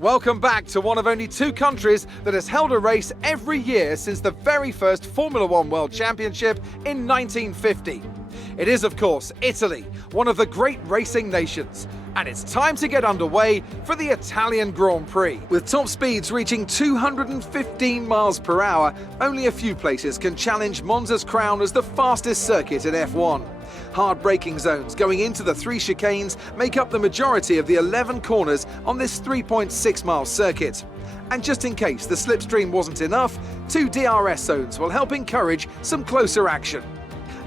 Welcome back to one of only two countries that has held a race every year since the very first Formula One World Championship in 1950. It is, of course, Italy, one of the great racing nations. And it's time to get underway for the Italian Grand Prix. With top speeds reaching 215 miles per hour, only a few places can challenge Monza's crown as the fastest circuit in F1. Hard braking zones going into the 3 chicanes make up the majority of the 11 corners on this 3.6-mile circuit. And just in case the slipstream wasn't enough, 2 DRS zones will help encourage some closer action.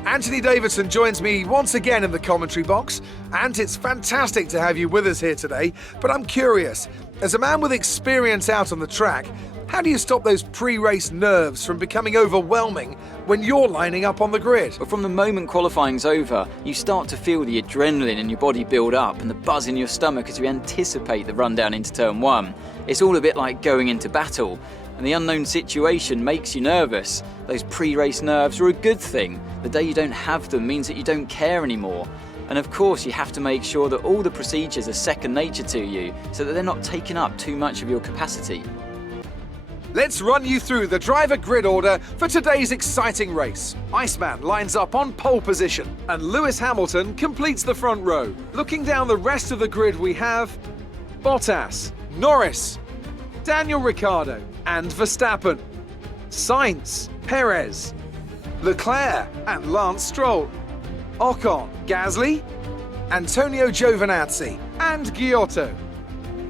Anthony Davidson joins me once again in the commentary box, and it's fantastic to have you with us here today. But I'm curious, as a man with experience out on the track, how do you stop those pre-race nerves from becoming overwhelming when you're lining up on the grid? But from the moment qualifying's over, you start to feel the adrenaline in your body build up and the buzz in your stomach as you anticipate the run down into turn 1. It's all a bit like going into battle, and the unknown situation makes you nervous. Those pre-race nerves are a good thing. The day you don't have them means that you don't care anymore. And of course, you have to make sure that all the procedures are second nature to you so that they're not taking up too much of your capacity. Let's run you through the driver grid order for today's exciting race. Iceman lines up on pole position, and Lewis Hamilton completes the front row. Looking down the rest of the grid, we have Bottas, Norris, Daniel Ricciardo and Verstappen, Sainz, Perez, Leclerc and Lance Stroll, Ocon, Gasly, Antonio Giovinazzi and Giotto,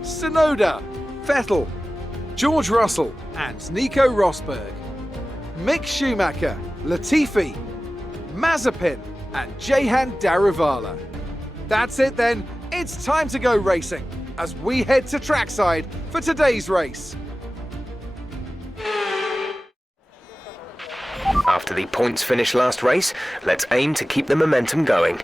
Tsunoda, Vettel, George Russell and Nico Rosberg, Mick Schumacher, Latifi, Mazepin and Jehan Daruvala. That's it then, it's time to go racing as we head to trackside for today's race. After the points finish last race, let's aim to keep the momentum going.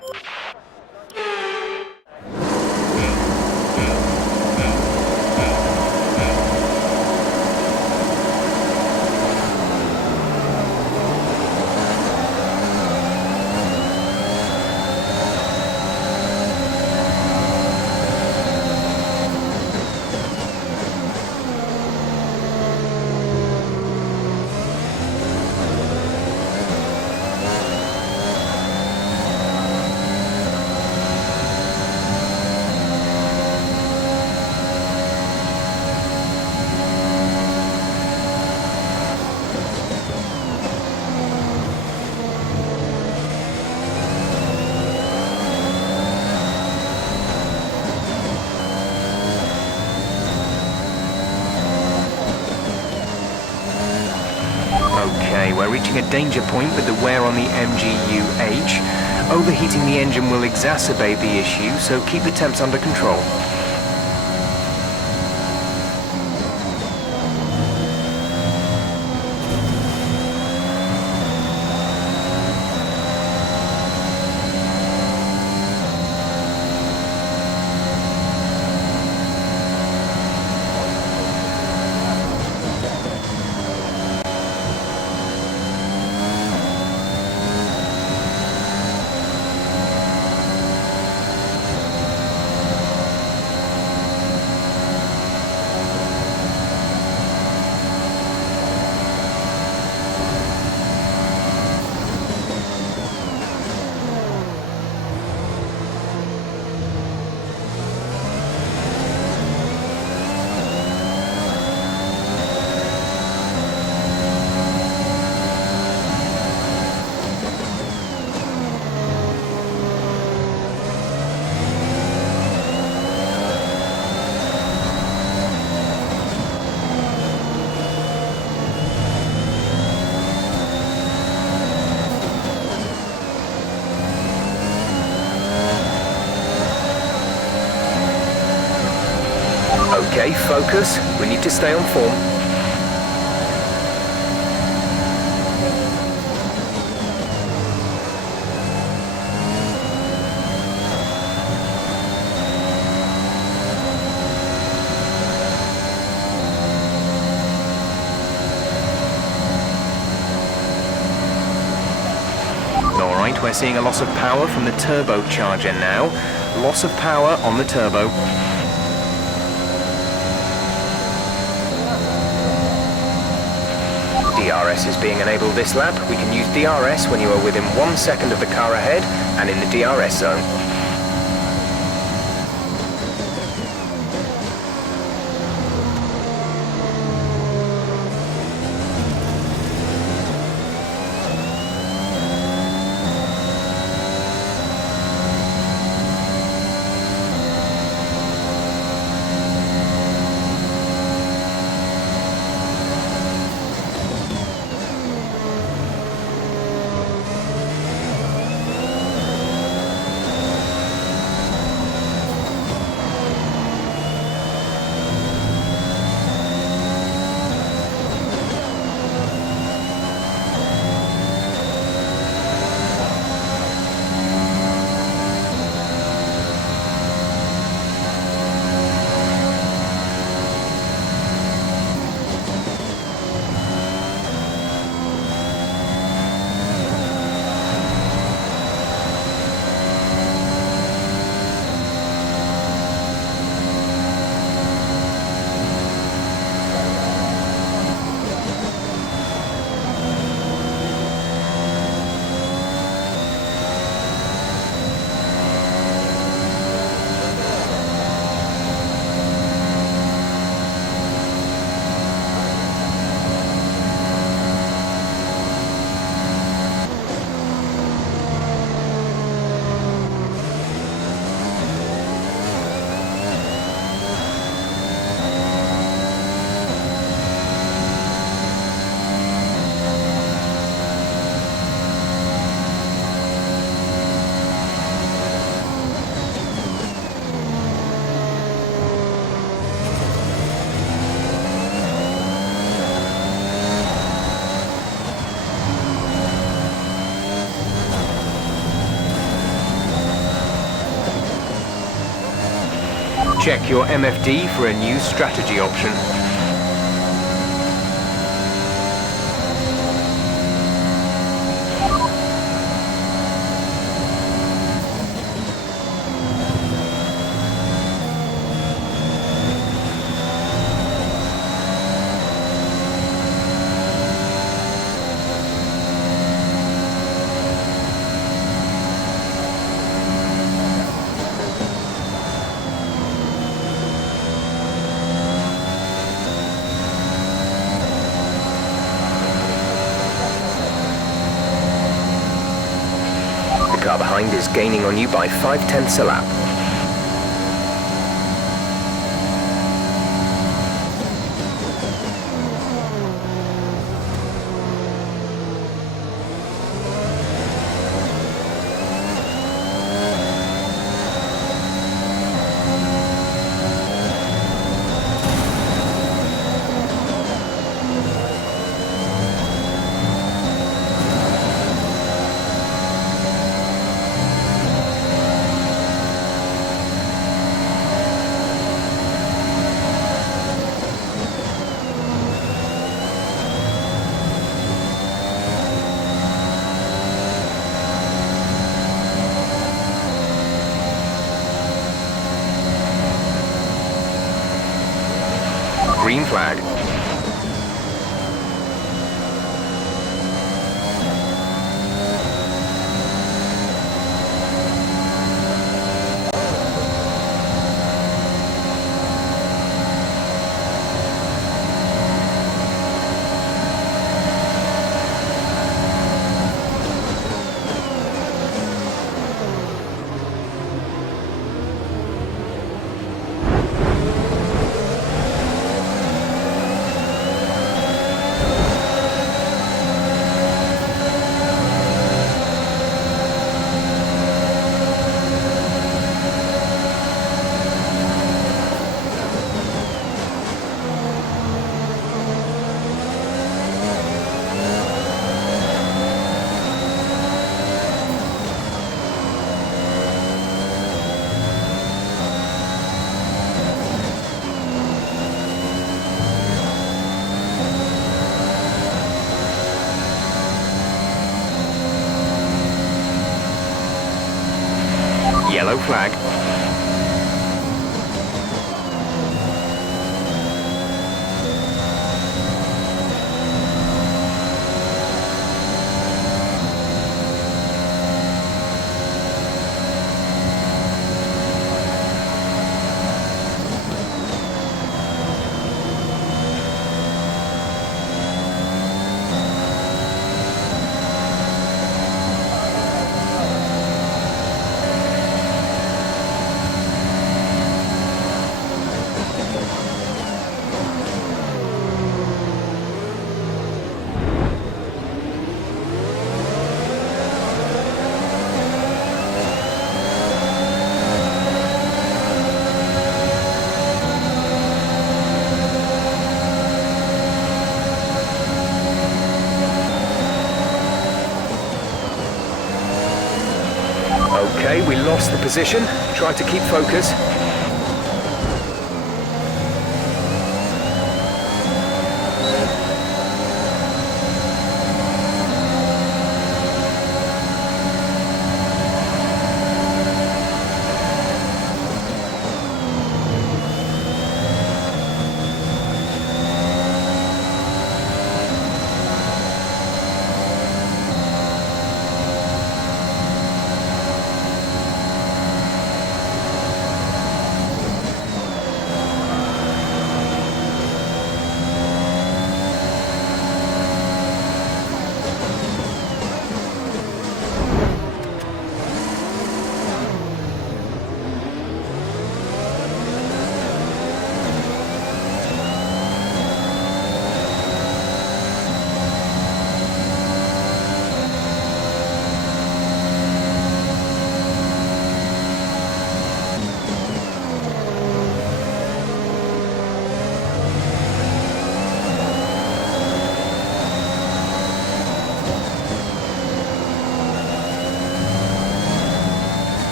We're reaching a danger point with the wear on the MGU-H. Overheating the engine will exacerbate the issue, so keep the temps under control. Okay, focus. We need to stay on form. Alright, we're seeing a loss of power from the turbocharger now. Loss of power on the turbo. DRS is being enabled this lap. We can use DRS when you are within 1 second of the car ahead and in the DRS zone. Check your MFD for a new strategy option. The car behind is gaining on you by 0.5 a lap. Green flag. Yellow flag. Okay, we lost the position. Try to keep focus.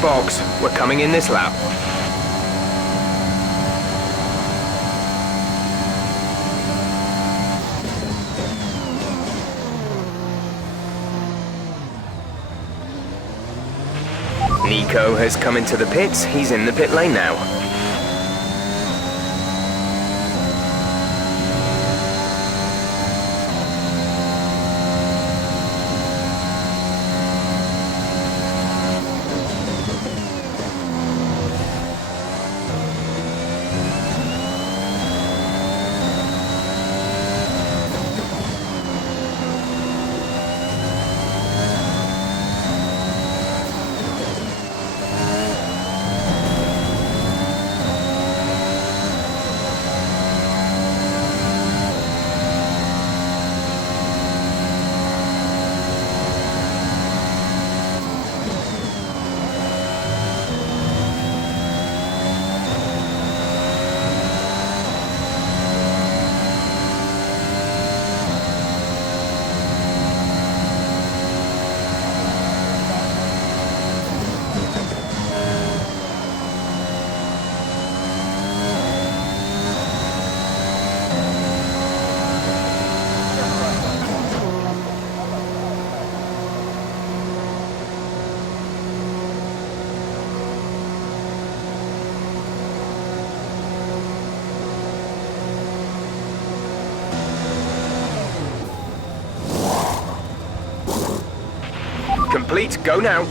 Box, we're coming in this lap. Nico has come into the pits. He's in the pit lane now. Complete, go now.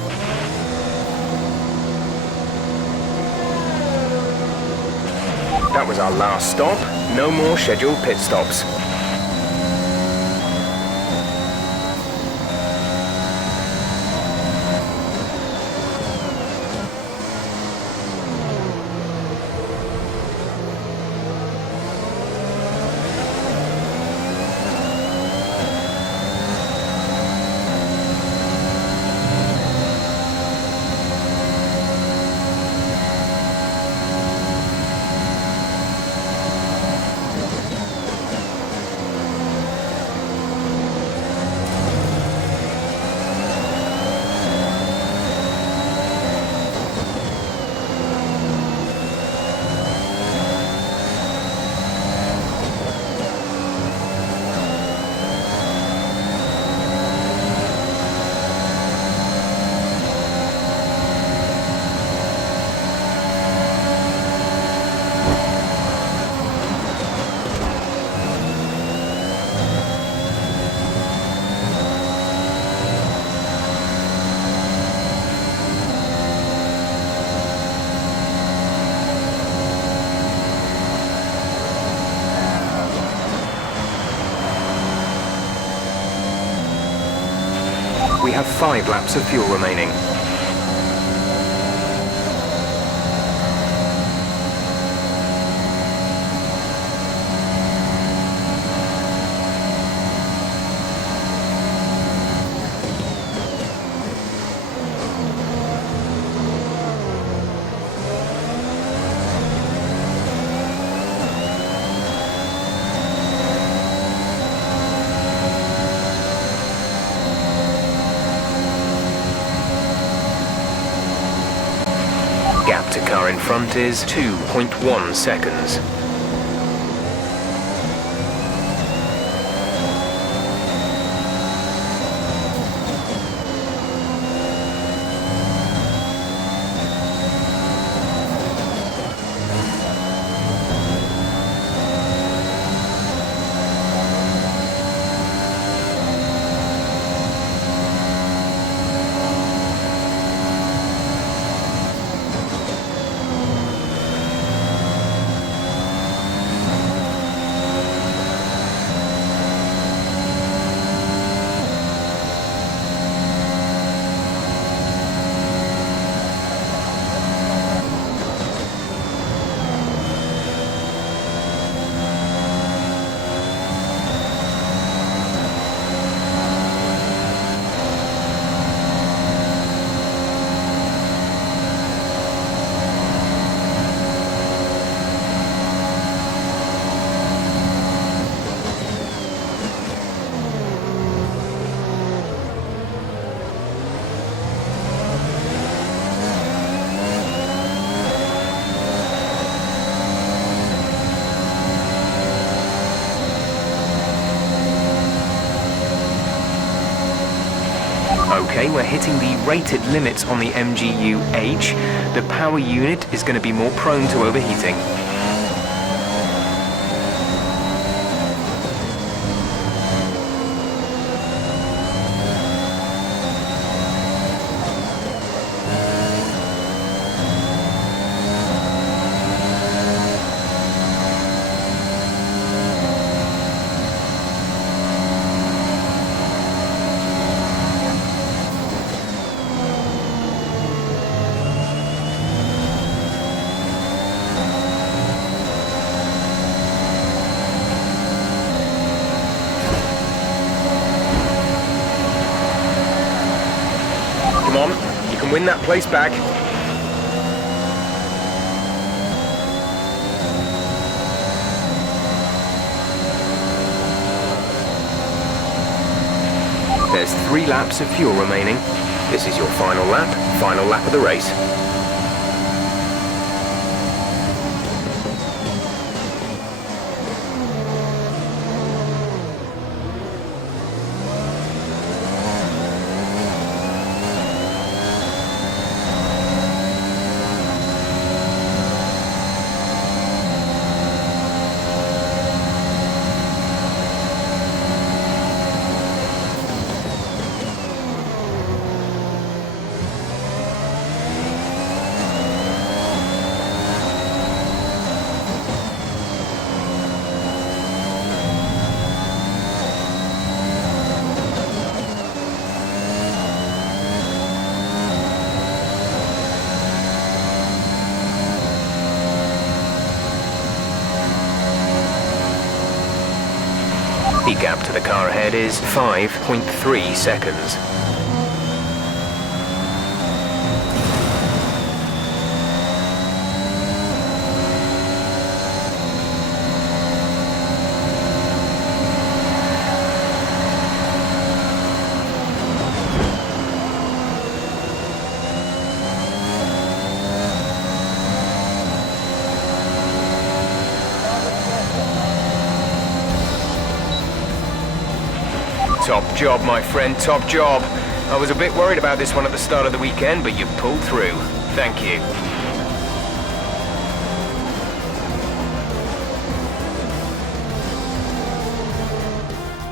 That was our last stop. No more scheduled pit stops. We have 5 laps of fuel remaining. Gap to car in front is 2.1 seconds. Okay, we're hitting the rated limits on the MGU-H. The power unit is going to be more prone to overheating. Come on, you can win that place back. There's 3 laps of fuel remaining. This is your final lap of the race. The gap to the car ahead is 5.3 seconds. Top job, my friend, top job. I was a bit worried about this one at the start of the weekend, but you pulled through. Thank you.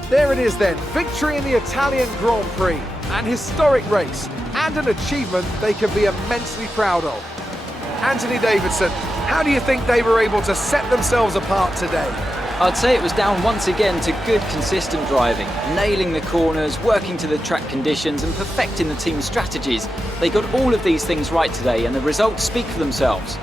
There it is then, victory in the Italian Grand Prix. An historic race and an achievement they can be immensely proud of. Anthony Davidson, how do you think they were able to set themselves apart today? I'd say it was down once again to good consistent driving, nailing the corners, working to the track conditions and perfecting the team's strategies. They got all of these things right today and the results speak for themselves.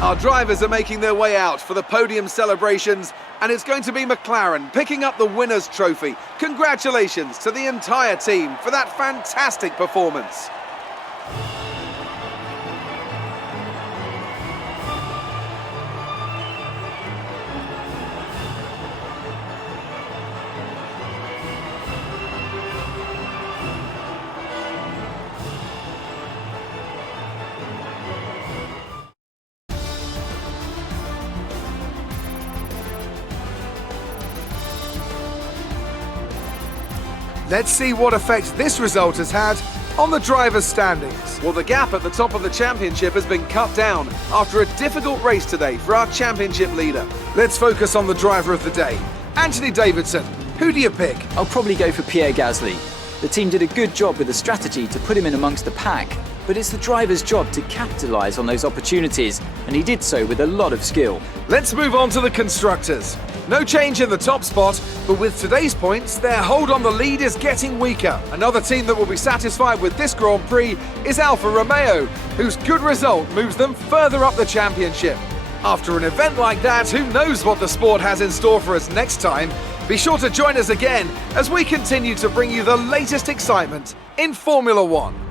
Our drivers are making their way out for the podium celebrations, and it's going to be McLaren picking up the winner's trophy. Congratulations to the entire team for that fantastic performance. Let's see what effect this result has had on the drivers' standings. Well, the gap at the top of the championship has been cut down after a difficult race today for our championship leader. Let's focus on the driver of the day, Anthony Davidson. Who do you pick? I'll probably go for Pierre Gasly. The team did a good job with the strategy to put him in amongst the pack, but it's the driver's job to capitalise on those opportunities, and he did so with a lot of skill. Let's move on to the constructors. No change in the top spot, but with today's points, their hold on the lead is getting weaker. Another team that will be satisfied with this Grand Prix is Alfa Romeo, whose good result moves them further up the championship. After an event like that, who knows what the sport has in store for us next time? Be sure to join us again as we continue to bring you the latest excitement in Formula One.